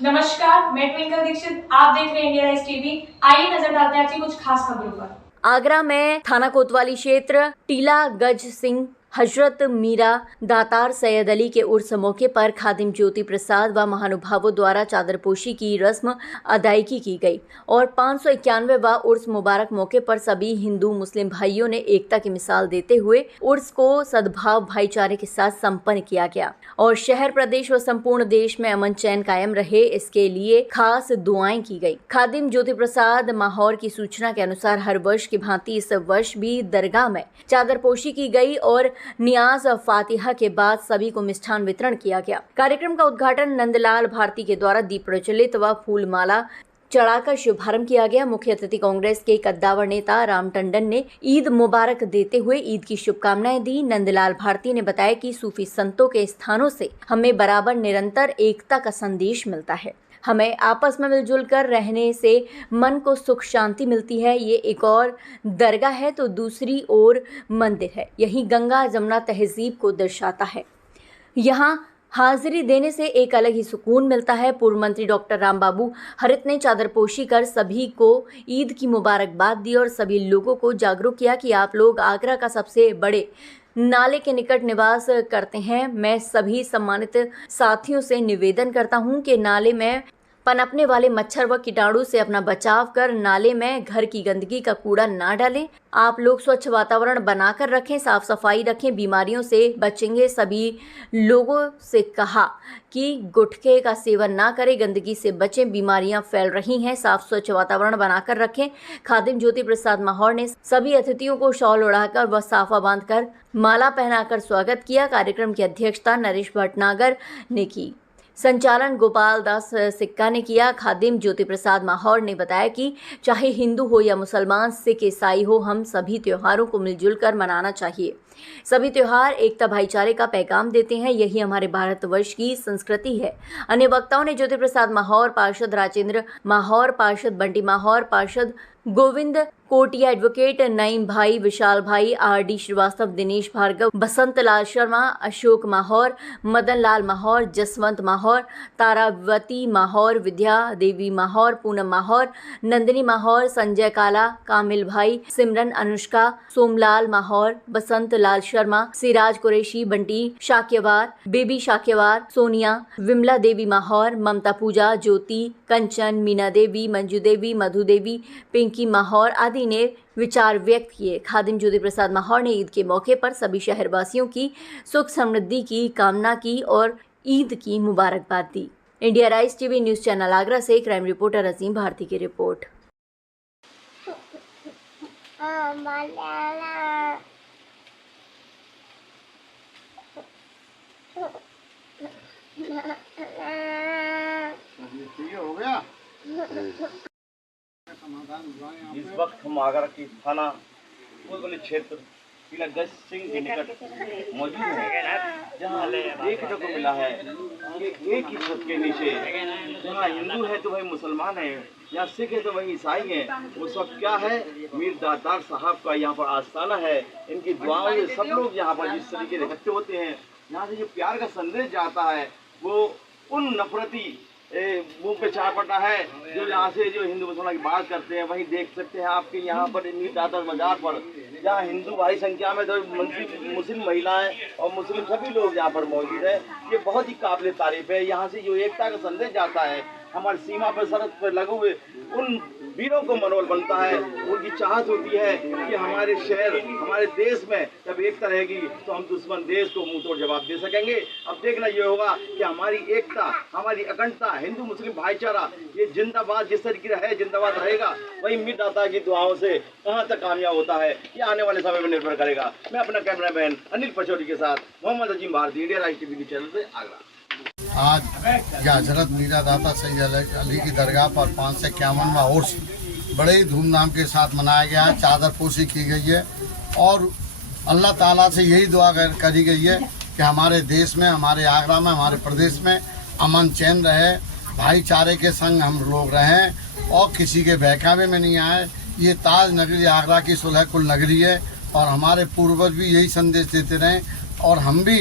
नमस्कार, मैं ट्विंकल दीक्षित। आप देख रहे हैं इंडिया राइज टीवी। आइए नजर डालते हैं आज की कुछ खास खबरों पर। आगरा में थाना कोतवाली क्षेत्र टीला गज सिंह हजरत मीरा दातार सैयद अली के उर्स मौके पर खादिम ज्योति प्रसाद व महानुभावों द्वारा चादरपोशी की रस्म अदायगी की गई और 591वां उर्स मुबारक मौके पर सभी हिंदू मुस्लिम भाइयों ने एकता की मिसाल देते हुए उर्स को सद्भाव भाईचारे के साथ संपन्न किया गया और शहर प्रदेश व संपूर्ण देश में अमन चैन कायम रहे, इसके लिए खास दुआएं की गई। खादिम ज्योति प्रसाद माहौर की सूचना के अनुसार हर वर्ष की भांति इस वर्ष भी दरगाह में चादरपोशी की गई और नियाज फातिहा के बाद सभी को मिष्ठान वितरण किया गया। कार्यक्रम का उद्घाटन नंदलाल भारती के द्वारा दीप प्रज्वलित व फूलमाला चढ़ाकर शुभारंभ किया गया। मुख्य अतिथि कांग्रेस के कद्दावर नेता राम टंडन ने ईद मुबारक देते हुए ईद की शुभकामनाएं दी। नंदलाल भारती ने बताया कि सूफी संतों के स्थानों से हमें बराबर निरंतर एकता का संदेश मिलता है। हमें आपस में मिलजुल कर रहने से मन को सुख शांति मिलती है। ये एक और दरगाह है तो दूसरी ओर मंदिर है। यही गंगा जमुना तहजीब को दर्शाता है। यहाँ हाजिरी देने से एक अलग ही सुकून मिलता है। पूर्व मंत्री डॉक्टर रामबाबू हरित ने चादरपोशी कर सभी को ईद की मुबारकबाद दी और सभी लोगों को जागरूक किया कि आप लोग आगरा का सबसे बड़े नाले के निकट निवास करते हैं। मैं सभी सम्मानित साथियों से निवेदन करता हूं कि नाले में पनपने वाले मच्छर व कीटाणु से अपना बचाव कर नाले में घर की गंदगी का कूड़ा ना डालें। आप लोग स्वच्छ वातावरण बनाकर रखें, साफ सफाई रखें, बीमारियों से बचेंगे। सभी लोगों से कहा कि गुटखे का सेवन ना करें, गंदगी से बचें, बीमारियां फैल रही हैं, साफ स्वच्छ वातावरण बनाकर रखें। खादिम ज्योति प्रसाद माहौर ने सभी अतिथियों को शॉल उड़ाकर व साफा बांधकर माला पहनाकर स्वागत किया। कार्यक्रम की अध्यक्षता नरेश भटनागर ने की। संचालन गोपाल दास सिक्का ने किया। खादिम ज्योति प्रसाद माहौर ने बताया कि चाहे हिंदू हो या मुसलमान, सिख ईसाई हो, हम सभी त्योहारों को मिलजुल कर मनाना चाहिए। सभी त्योहार एकता भाईचारे का पैगाम देते हैं। यही हमारे भारतवर्ष की संस्कृति है। अन्य वक्ताओं ने ज्योति प्रसाद माहौर, पार्षद राजेंद्र माहौर, पार्षद बंटी माहौर, पार्षद गोविंद कोटिया, एडवोकेट नईम भाई, विशाल भाई, आर.डी. श्रीवास्तव, दिनेश भार्गव, बसंत लाल शर्मा, अशोक माहौर, मदन लाल माहौर, जसवंत माहौर, तारावती माहौर, विद्या देवी माहौर, पूनम माहौर, नंदिनी माहौर, संजय काला, कामिल भाई, सिमरन, अनुष्का, सोमलाल माहौर, बसंत लाल शर्मा, सिराज कुरैशी, बंटी शाक्यवार, बेबी शाक्यवार, सोनिया, विमला देवी माहौर, ममता पूजा, ज्योति, कंचन, मीना देवी, मंजू देवी, मधु देवी, पिंकी माहौर आदि ने विचार व्यक्त किए। खादिम ज्योति प्रसाद माहौर ने ईद के मौके पर सभी शहरवासियों की सुख समृद्धि की कामना की और ईद की मुबारकबाद दी। India Rise TV news channel Agra से क्राइम रिपोर्टर अजीम भारती की रिपोर्ट। हो गया। इस वक्त हम आगरा की थाना कोतवाली क्षेत्र टीला गज सिंह के निकट मौजूद हैं, जहाँ देखने को मिला है कि एक ही छत के नीचे जहाँ हिंदू है तो वही मुसलमान है, यहाँ सिख है तो वही ईसाई है। उस वक्त क्या है, मीर दातार साहब का यहाँ पर आस्थाना है। इनकी दुआओं से सब लोग यहाँ पर जिस तरीके से इकट्ठे होते हैं, यहाँ से जो प्यार का संदेश जाता है वो उन नफरती मुंह पे चार पड़ता है जो यहाँ से जो हिंदू मुसलमान की बात करते हैं। वहीं देख सकते हैं आपके यहाँ पर मीर दातार बाजार पर जहाँ हिंदू भारी संख्या में तो मुस्लिम महिलाएं और मुस्लिम सभी लोग यहाँ पर मौजूद है। ये बहुत ही काबिल तारीफ है। यहाँ से जो एकता का संदेश जाता है, हमारी सीमा पर सरहद पर लगे हुए उन वीरों को मनोबल बनता है। उनकी चाहत होती है कि हमारे शहर, हमारे देश में जब एकता रहेगी तो हम दुश्मन देश को मुंह तोड़ जवाब दे सकेंगे। अब देखना ये होगा कि हमारी एकता, हमारी अखंडता, हिंदू मुस्लिम भाईचारा ये जिंदाबाद जिस तरीके है जिंदाबाद रहेगा। वही मीर दाता की दुआओं से कहाँ तक कामयाब होता है ये आने वाले समय में निर्भर करेगा। मैं अपना कैमरामैन अनिल पचौरी के साथ Mohammad Azeem Bharti, India Rise TV channel से आगरा। आज हजरत मीरा दाता सैयद अली की दरगाह पर 551वां उर्स बड़े ही धूमधाम के साथ मनाया गया है। चादरपोशी की गई है और अल्लाह ताला से यही दुआ करी गई है कि हमारे देश में, हमारे आगरा में, हमारे प्रदेश में अमन चैन रहे, भाईचारे के संग हम लोग रहें और किसी के बहकावे में नहीं आए। ये ताज नगरी आगरा की सुलह कुल नगरी है और हमारे पूर्वज भी यही संदेश देते रहे और हम भी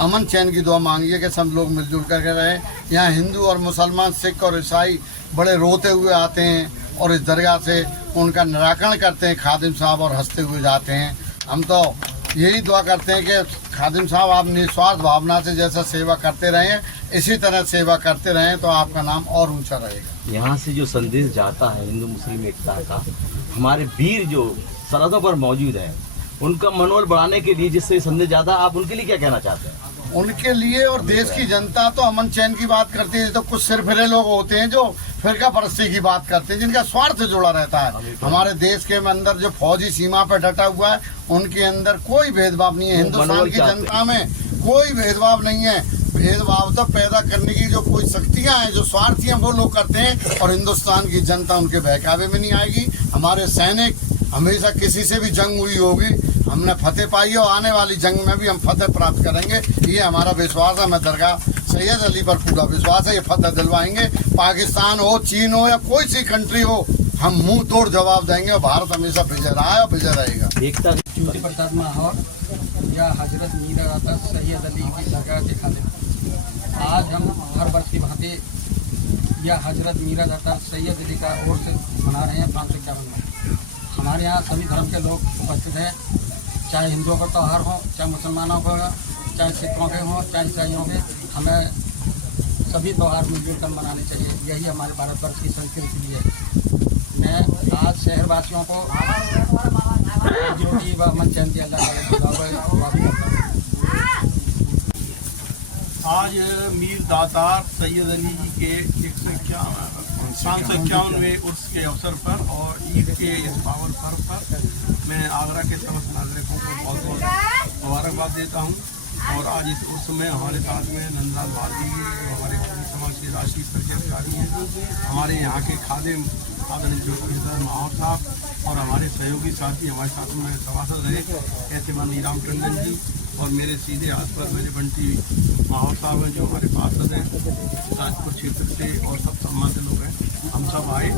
अमन चैन की दुआ मांगिए कि सब लोग मिलजुल करके रहें। यहाँ हिंदू और मुसलमान, सिख और ईसाई बड़े रोते हुए आते हैं और इस दरगाह से उनका निराकरण करते हैं खादिम साहब, और हंसते हुए जाते हैं। हम तो यही दुआ करते हैं कि खादिम साहब आप निस्वार्थ भावना से जैसा सेवा करते रहें, इसी तरह सेवा करते रहें तो आपका नाम और ऊंचा रहेगा। यहाँ से जो संदेश जाता है हिंदू मुस्लिम एकता का, हमारे वीर जो सरहदों पर मौजूद हैं उनका मनोबल बढ़ाने के लिए जिससे संदेश जाता है, आप उनके लिए क्या कहना चाहते हैं? उनके लिए और देश की जनता तो अमन चैन की बात करती है। तो कुछ सिरफिरे लोग होते हैं जो फिरका परस्ती की बात करते हैं, जिनका स्वार्थ जुड़ा रहता है। हमारे देश के अंदर जो फौजी सीमा पर डटा हुआ है, उनके अंदर कोई भेदभाव नहीं है। हिंदुस्तान की जनता में कोई भेदभाव नहीं है। भेदभाव तो पैदा करने की जो कोई शक्तियां हैं, जो स्वार्थी हैं, वो लोग करते हैं, और हिंदुस्तान की जनता उनके बहकावे में नहीं आएगी। हमारे सैनिक हमेशा किसी से भी जंग हुई होगी, हमने फतेह पाई है, और आने वाली जंग में भी हम फतेह प्राप्त करेंगे, ये हमारा विश्वास है। मैं दरगाह सैयद अली पर पूरा विश्वास है, ये फतेह दिलवाएंगे। पाकिस्तान हो, चीन हो या कोई सी कंट्री हो, हम मुंह तोड़ जवाब देंगे, और भारत हमेशा विजय रहा है और विजय रहेगा। एकता ज्योति प्रसाद माहौर या हजरत मीरा दाता सैयद अली की दरगाह के खातिर आज हम हर वर्ष की भांति या हजरत मीरा दाता सैयद अली का ओर से मना रहे हैं 551 में। हमारे यहाँ सभी धर्म के लोग उपस्थित हैं, चाहे हिंदुओं का त्यौहार हो, चाहे मुसलमानों का, चाहे सिखों के हों, चाहे ईसाइयों के। हमें सभी त्यौहार मिलजुल कर मनाने चाहिए, यही हमारे भारतवर्ष की संस्कृति है। मैं आज शहरवासियों को ज्योति व अमन चैन की अल्लाह करता हूँ। आज मीर दातार सैयद अली जी के 551वें उर्स के अवसर पर और ईद के इस पावन पर्व पर मैं आगरा के समस्त नागरिकों को बहुत बहुत मुबारकबाद देता हूं। और आज इस उर्स में हमारे साथ में नंदलाल वाली जो हमारे पूरी समाज के राष्ट्रीय स्तर के अधिकारी हैं, हमारे यहाँ के खादिम आदरणीय ज्योति प्रसाद माहौर साहब और हमारे सहयोगी साथी हमारे साथ में सभासद रहे ऐसे मनी राम टंडन जी, और मेरे सीधे हाथ पर मेरे बंटी माहौर साहब हैं जो हमारे पार्षद हैं ताजपुर क्षेत्र से, और सब सम्मानित लोग हैं। हम सब आए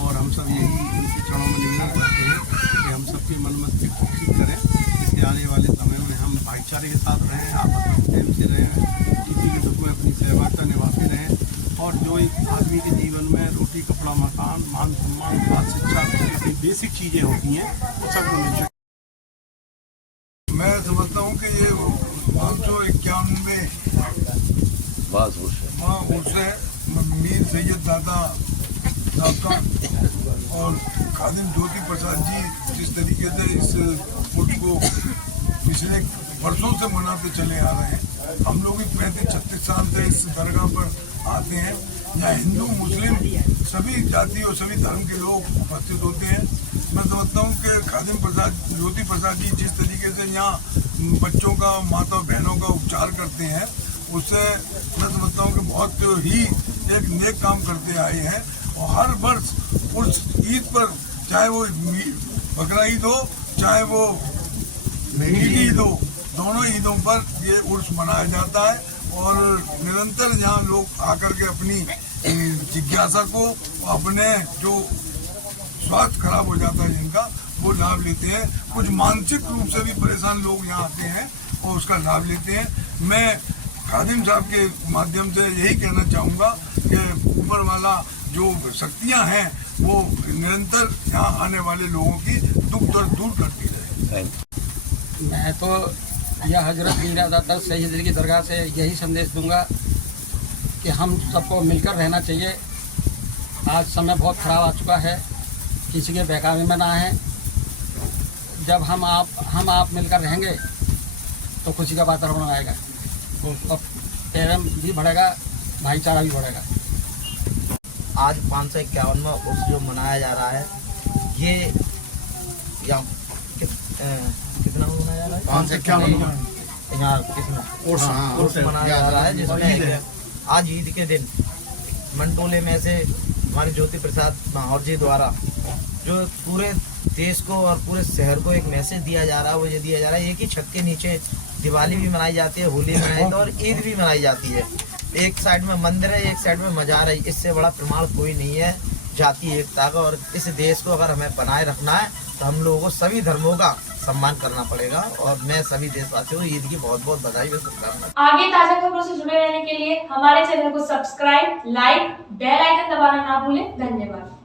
और हम सब यही उनके चरणों में निवेदन करते हैं कि हम सबकी मनमत की कोशिश करें, इसके आने वाले समय में हम भाईचारे के साथ रहें, आपस में प्रेम से रहें, किसी के दुख में अपनी सहभागिता निभाते रहें, और जो एक आदमी के जीवन में रोटी, कपड़ा, मकान, मान सम्मान, बात, शिक्षा जैसी बेसिक चीज़ें होती हैं वो सब मिलते हैं। मैं समझता हूँ कि ये 551 उससे मीर सैयद दादा और खादिम ज्योति प्रसाद जी जिस तरीके से इस उर्स को पिछले वर्षों से मनाते चले आ रहे हैं, हम लोग भी 35-36 साल से इस दरगाह पर आते हैं। यहाँ हिंदू मुस्लिम सभी जाति और सभी धर्म के लोग उपस्थित होते हैं। मैं समझता हूँ कि खादिम प्रसाद ज्योति प्रसाद जी जिस तरीके से यहाँ बच्चों का, माता बहनों का उपचार करते हैं, उससे मैं समझता हूँ कि बहुत ही एक नेक काम करते आए हैं। और हर वर्ष उस ईद पर, चाहे वो बकरा ईद हो चाहे वो ईद हो, दोनों ईदों पर ये उर्स मनाया जाता है। और निरंतर यहाँ लोग आकर के अपनी जिज्ञासा को, अपने जो स्वास्थ्य खराब हो जाता है जिनका, वो लाभ लेते हैं। कुछ मानसिक रूप से भी परेशान लोग यहाँ आते हैं और उसका लाभ लेते हैं। मैं खादिम साहब के माध्यम से यही कहना चाहूँगा कि ऊपर वाला जो शक्तियाँ हैं वो निरंतर यहाँ आने वाले लोगों की दुख दर्द दूर करती रहे। मैं तो यह हजरत मीरा दाता सैयद अली की दरगाह से यही संदेश दूंगा कि हम सबको मिलकर रहना चाहिए। आज समय बहुत ख़राब आ चुका है, किसी के बहकावे में ना है। जब हम आप मिलकर रहेंगे तो खुशी का वातावरण आएगा, और प्रेम भी बढ़ेगा, भाईचारा भी बढ़ेगा। आज 551वां उर्स जो मनाया जा रहा है, ये कितना मनाया जा रहा है? 551 यहाँ कितना उर्स मनाया जा रहा है, जिसमें आज ईद के दिन मंटोले में से हमारे ज्योति प्रसाद माहौर जी द्वारा जो पूरे देश को और पूरे शहर को एक मैसेज दिया जा रहा है, वो ये दिया जा रहा है, एक ही छत के नीचे दिवाली भी मनाई जाती है, होली मनाई जाती है और ईद भी मनाई जाती है। एक साइड में मंदिर है, एक साइड में मजार है। इससे बड़ा प्रमाण कोई नहीं है जातीय एकता का। और इस देश को अगर हमें बनाए रखना है तो हम लोगों को सभी धर्मों का सम्मान करना पड़ेगा। और मैं सभी देशवासियों को ईद की बहुत बहुत बधाई और शुभकामनाएं। आगे ताजा खबरों से जुड़े रहने के लिए हमारे चैनल को सब्सक्राइब, लाइक, बेल आइकन दबाना ना भूलें। धन्यवाद।